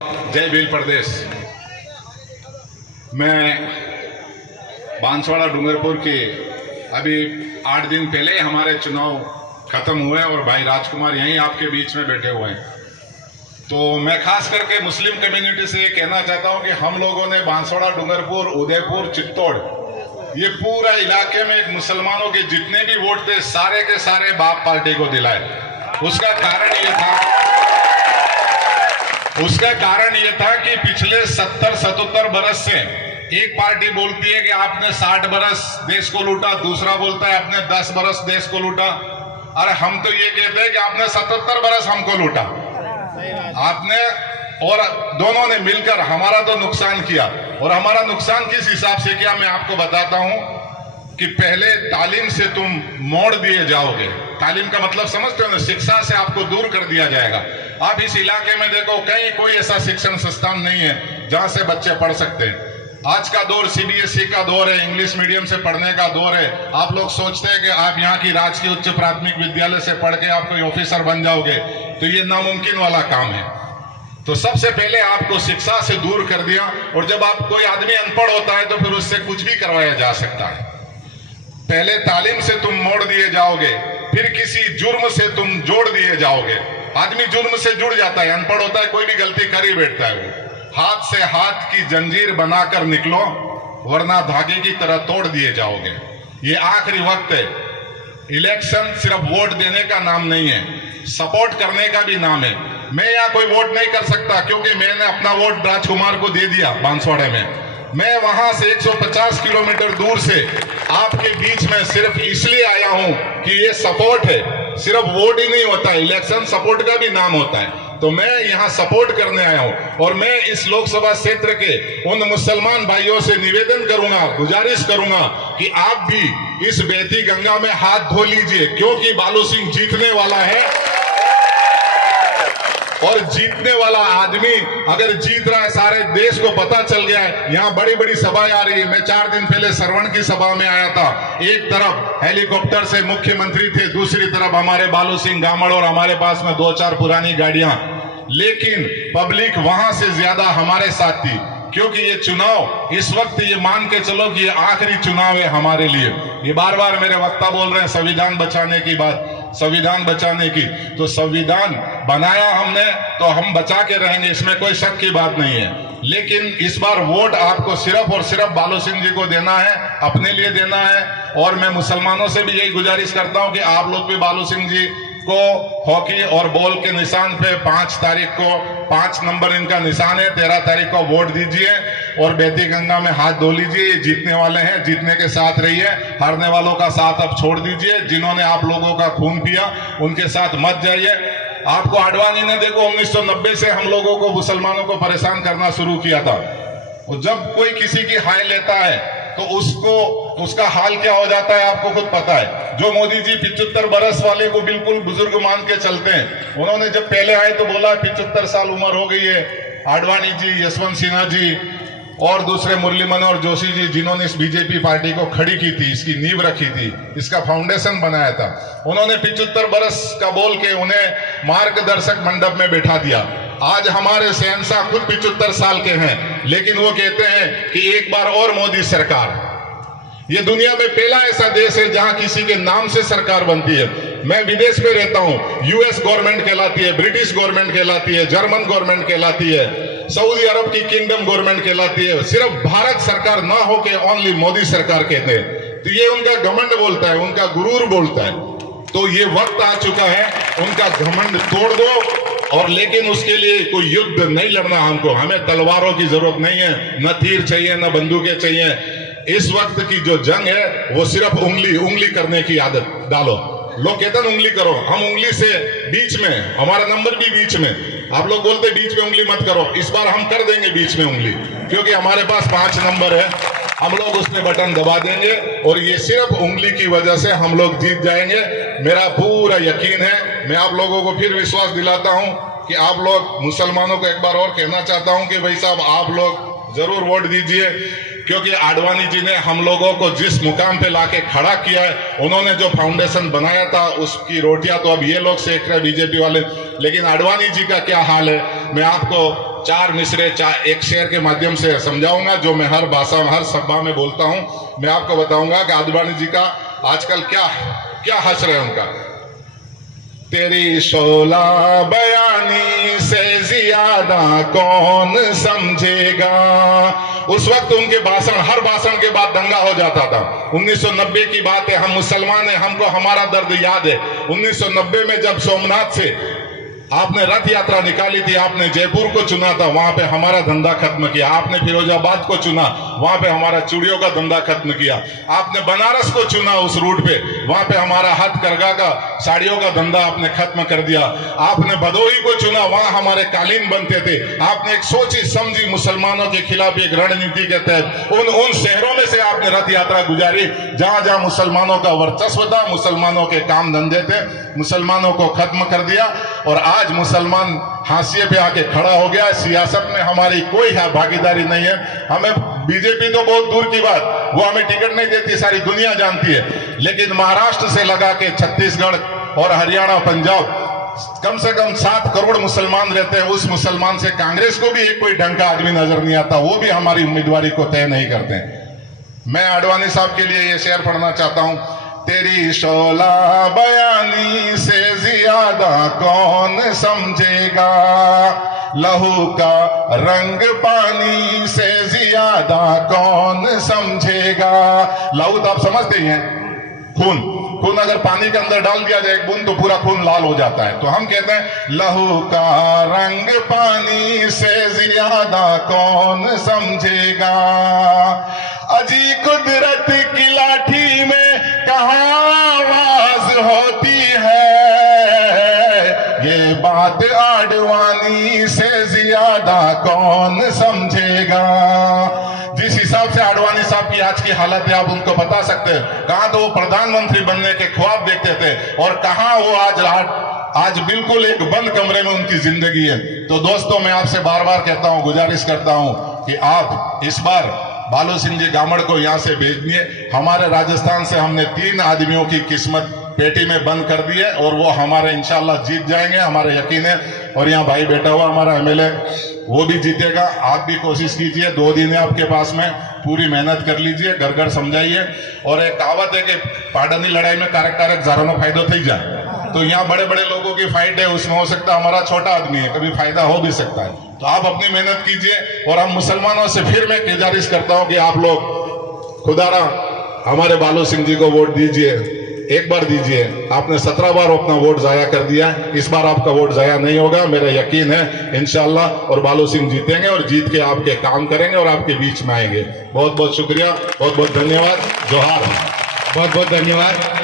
जय भील प्रदेश। मैं बांसवाड़ा डूंगरपुर के अभी 8 दिन पहले हमारे चुनाव खत्म हुए और भाई राजकुमार यहीं आपके बीच में बैठे हुए हैं। तो मैं खास करके मुस्लिम कम्युनिटी से ये कहना चाहता हूं कि हम लोगों ने बांसवाड़ा डूंगरपुर, उदयपुर, चित्तौड़, ये पूरा इलाके में एक मुसलमानों के जितने भी वोट थे सारे के सारे बाप पार्टी को दिलाए। उसका कारण ये था कि पिछले 70-77 बरस से एक पार्टी बोलती है कि आपने 60 बरस देश को लूटा, दूसरा बोलता है आपने 10 बरस देश को लूटा। अरे हम तो ये कहते हैं कि आपने 77 बरस हमको लूटा, आपने और दोनों ने मिलकर हमारा तो नुकसान किया। और हमारा नुकसान किस हिसाब से किया मैं आपको बताता हूं कि पहले तालीम से तुम मोड़ दिए जाओगे। तालीम का मतलब समझते हो ना, शिक्षा से आपको दूर कर दिया जाएगा। आप इस इलाके में देखो कहीं कोई ऐसा शिक्षण संस्थान नहीं है जहां से बच्चे पढ़ सकते हैं। आज का दौर सीबीएसई का दौर है, इंग्लिश मीडियम से पढ़ने का दौर है। आप लोग सोचते हैं कि आप यहाँ की राजकीय उच्च प्राथमिक विद्यालय से पढ़ के आप कोई ऑफिसर बन जाओगे, तो ये नामुमकिन वाला काम है। तो सबसे पहले आपको शिक्षा से दूर कर दिया। और जब आप कोई आदमी अनपढ़ होता है तो फिर उससे कुछ भी करवाया जा सकता है। पहले तालीम से तुम मोड़ दिए जाओगे, फिर किसी जुर्म से तुम जोड़ दिए जाओगे। आदमी जुर्म से जुड़ जाता है, अनपढ़ होता है, कोई भी गलती कर ही बैठता है। वो हाथ से हाथ की जंजीर बनाकर निकलो, वरना धागे की तरह तोड़ दिए जाओगे। ये आखिरी वक्त है। इलेक्शन सिर्फ वोट देने का नाम नहीं है, सपोर्ट करने का भी नाम है। मैं यहाँ कोई वोट नहीं कर सकता क्योंकि मैंने अपना वोट राजकुमार को दे दिया बांसवाड़े में। मैं वहां से 150 किलोमीटर दूर से आपके बीच में सिर्फ इसलिए आया हूं कि ये सपोर्ट है। सिर्फ वोट ही नहीं होता, इलेक्शन सपोर्ट का भी नाम होता है। तो मैं यहाँ सपोर्ट करने आया हूं। और मैं इस लोकसभा क्षेत्र के उन मुसलमान भाइयों से निवेदन करूंगा, गुजारिश करूंगा कि आप भी इस बहती गंगा में हाथ धो लीजिए, क्योंकि बालू सिंह जीतने वाला है। और जीतने वाला आदमी अगर जीत रहा है, सारे देश को पता चल गया है। यहाँ बड़ी बड़ी सभाएं आ रही है। मैं 4 दिन पहले सरवण की सभा में आया था। एक तरफ हेलीकॉप्टर से मुख्यमंत्री थे, दूसरी तरफ हमारे बालू सिंह गामड़ और हमारे पास में 2-4 पुरानी गाड़ियां। लेकिन पब्लिक वहां से ज्यादा हमारे साथ थी, क्योंकि ये चुनाव इस वक्त ये मान के चलो कि ये आखिरी चुनाव है हमारे लिए। ये बार बार मेरे वक्ता बोल रहे हैं संविधान बचाने की बात, संविधान बचाने की। तो संविधान बनाया हमने तो हम बचा के रहेंगे, इसमें कोई शक की बात नहीं है। लेकिन इस बार वोट आपको सिर्फ और सिर्फ बालू सिंह जी को देना है, अपने लिए देना है। और मैं मुसलमानों से भी यही गुजारिश करता हूं कि आप लोग भी बालू सिंह जी को हॉकी और बॉल के निशान पे 5 तारीख को 5 नंबर इनका निशान है, 13 तारीख को वोट दीजिए और बहती गंगा में हाथ धो लीजिए। ये जीतने वाले हैं, जीतने के साथ रहिए, हारने वालों का साथ अब छोड़ दीजिए। जिन्होंने आप लोगों का खून पिया उनके साथ मत जाइए। आपको आडवाणी ने देखो 1990 से हम लोगों को, मुसलमानों को परेशान करना शुरू किया था। और जब कोई किसी की हाय लेता है तो उसका हाल क्या हो जाता है आपको खुद पता है। जो मोदी जी 75 बरस वाले को बिल्कुल बुजुर्ग मान के चलते हैं, उन्होंने जब पहले आए तो बोला 75 साल उम्र हो गई है। आडवाणी जी, यशवंत सिन्हा जी और दूसरे मुरली मनोहर जोशी जी, जिन्होंने इस बीजेपी पार्टी को खड़ी की थी, इसकी नींव रखी थी, इसका फाउंडेशन बनाया था, उन्होंने 75 बरस का बोल के उन्हें मार्गदर्शक मंडप में बैठा दिया। आज हमारे शहंशाह खुद 75 साल के हैं, लेकिन वो कहते हैं कि एक बार और मोदी सरकार। ये दुनिया में पहला ऐसा देश है जहां किसी के नाम से सरकार बनती है। मैं विदेश में रहता हूं, यूएस गवर्नमेंट कहलाती है, ब्रिटिश गवर्नमेंट कहलाती है, जर्मन गवर्नमेंट कहलाती है, सऊदी अरब की किंगडम गवर्नमेंट कहलाती है। सिर्फ भारत सरकार ना हो के ओनली मोदी सरकार कहते हैं। तो ये उनका घमंड बोलता है, उनका गुरूर बोलता है। तो ये वक्त आ चुका है, उनका घमंड तोड़ दो। और लेकिन उसके लिए कोई युद्ध नहीं लड़ना हमको, हमें तलवारों की जरूरत नहीं है, न तीर चाहिए न बंदूकें चाहिए। इस वक्त की जो जंग है वो सिर्फ उंगली करने की आदत डालो। लोग कहते हैं उंगली करो, हम उंगली से बीच में, हमारा नंबर भी बीच में। आप लोग बोलते बीच में उंगली मत करो, इस बार हम कर देंगे बीच में उंगली, क्योंकि हमारे पास 5 नंबर है। हम लोग उसमें बटन दबा देंगे और ये सिर्फ उंगली की वजह से हम लोग जीत जाएंगे। मेरा पूरा यकीन है। मैं आप लोगों को फिर विश्वास दिलाता हूं कि आप लोग, मुसलमानों को एक बार और कहना चाहता हूं कि भाई साहब आप लोग जरूर वोट दीजिए, क्योंकि आडवाणी जी ने हम लोगों को जिस मुकाम पे लाके खड़ा किया है, उन्होंने जो फाउंडेशन बनाया था उसकी रोटियां तो अब ये लोग सेक रहे हैं बीजेपी वाले। लेकिन आडवाणी जी का क्या हाल है मैं आपको चार मिसरे एक शेर के माध्यम से समझाऊंगा, जो मैं हर भाषा हर सभा में बोलता हूं। मैं आपको बताऊंगा कि आडवाणी जी का आजकल क्या हश्र है उनका। तेरी शोला बयानी से ज्यादा कौन समझेगा। उस वक्त उनके भाषण, हर भाषण के बाद दंगा हो जाता था। 1990 की बात है, हम मुसलमान हैं, हमको हमारा दर्द याद है। 1990 में जब सोमनाथ से आपने रथ यात्रा निकाली थी, आपने जयपुर को चुना था, वहां पे हमारा धंधा खत्म किया। आपने फिरोजाबाद को चुना, वहां पे हमारा चूड़ियों का धंधा खत्म किया। आपने बनारस को चुना, उस रूट पे, वहां पे हमारा हथकरघा का साड़ियों का धंधा आपने खत्म कर दिया। आपने भदोही को चुना, वहां हमारे कालीन बनते थे। आपने एक सोची समझी मुसलमानों के खिलाफ एक रणनीति के तहत उन शहरों में से आपने रथ यात्रा गुजारी जहां जहां मुसलमानों का वर्चस्व था, मुसलमानों के काम धंधे थे, मुसलमानों को खत्म कर दिया। और आज मुसलमान हाशिए पे आके खड़ा हो गया। सियासत में हमारी कोई भागीदारी नहीं है। हमें बीजेपी तो बहुत दूर की बात, वो हमें टिकट नहीं देती, सारी दुनिया जानती है। लेकिन महाराष्ट्र से लगा के छत्तीसगढ़ और हरियाणा, पंजाब, कम से कम 7 करोड़ मुसलमान रहते हैं। उस मुसलमान से कांग्रेस को भी एक कोई ढंग का आदमी नजर नहीं आता, वो भी हमारी उम्मीदवारी को तय नहीं करते। मैं आडवाणी साहब के लिए ये शेर पढ़ना चाहता हूं। तेरी शोला बयानी से ज्यादा कौन समझेगा, लहू का रंग पानी से ज्यादा कौन समझेगा। लहू तो आप समझते ही हैं, खून अगर पानी के अंदर डाल दिया जाए एक बूंद तो पूरा खून लाल हो जाता है। तो हम कहते हैं लहू का रंग पानी से ज्यादा कौन समझेगा। अजी कुदरत की लाठी में कहाँ आवाज होती है, ये बात आडवाणी से ज्यादा कौन समझेगा। जिस हिसाब से आडवाणी साहब की आज की हालत है, आप उनको बता सकते हैं। कहां तो वो प्रधानमंत्री बनने के ख्वाब देखते थे और कहां वो आज बिल्कुल एक बंद कमरे में उनकी जिंदगी है। तो दोस्तों, मैं आपसे बार बार कहता हूं, गुजारिश करता हूं कि आप इस बार बालू सिंह जी गामड़ को यहां से भेज दिए। हमारे राजस्थान से हमने 3 आदमियों की किस्मत पेटी में बंद कर दी है और वो हमारे इंशाल्लाह जीत जाएंगे, हमारा यकीन है। और यहाँ भाई बैठा हुआ हमारा एमएलए, वो भी जीतेगा। आप भी कोशिश कीजिए, 2 दिन है आपके पास में, पूरी मेहनत कर लीजिए, घर घर समझाइए। और एक कहावत है कि पाडनी लड़ाई में कारक कारक जारों फायदो थी जाए। तो यहाँ बड़े बड़े लोगों की फाइट है, उसमें हो सकता है हमारा छोटा आदमी है, कभी फायदा हो भी सकता है। तो आप अपनी मेहनत कीजिए। और हम मुसलमानों से फिर मैं गुजारिश करता हूं कि आप लोग खुदारा हमारे बालू सिंह जी को वोट दीजिए, एक बार दीजिए। आपने 17 बार अपना वोट जाया कर दिया, इस बार आपका वोट जाया नहीं होगा, मेरा यकीन है इंशाल्लाह। और बालू सिंह जीतेंगे और जीत के आपके काम करेंगे और आपके बीच में आएंगे। बहुत बहुत शुक्रिया, बहुत बहुत धन्यवाद। जोहार। बहुत बहुत धन्यवाद।